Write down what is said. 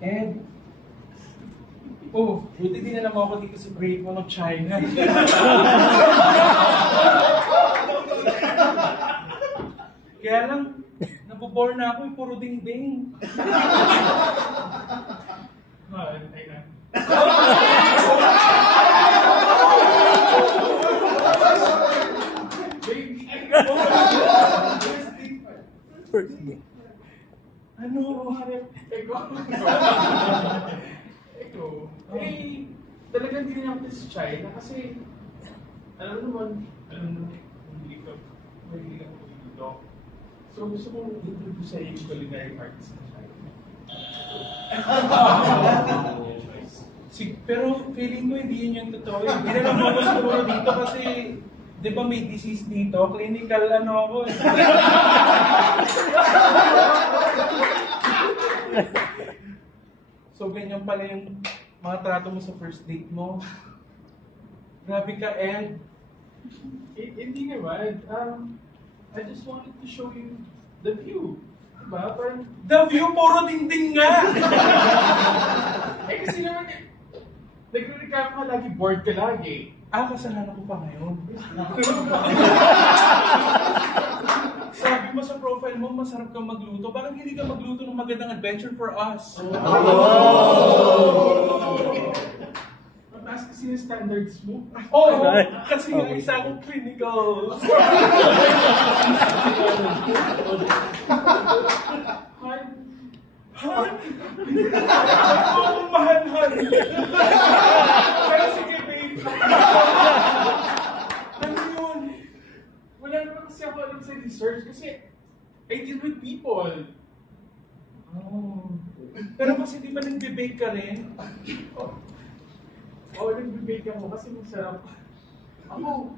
And, oh, buti din na naman ako dito sa break mo ng China. Kaya lang, nabobore na ako, puro ding-ding. Ano? Eko. Eh, talagang hindi na ako sa China kasi alam naman, hindi ka dito. So gusto kong introduce sa iyo culinary arts sa China. Pero feeling ko hindi yun yung totoo. Hindi na lang ako siguro dito kasi di ba may disease dito? Clinical ano ako. So ganyan pala yung mga trato mo sa first date mo. Grabe ka, Ed. Hindi naman. I just wanted to show you the view. Diba? Parang, The view, puro dingding nga! kasi naman, nagre-recap ka lagi, bored ka lagi. Kasalanan ko pa ngayon. Sabi mo sa profile mo, masarap kang magluto. Bakit hindi ka magluto ng magandang adventure for us? Mataas kasi yung standards mo. Kasi nga isa akong clinical. Mahal. Pero sige, babe. Ano yun? Wala naman kasi ako alam sa research kasi I deal with people. Pero kasi di ba nag-debate ka rin? Oo, nag-debate ako kasi masarap. Ako,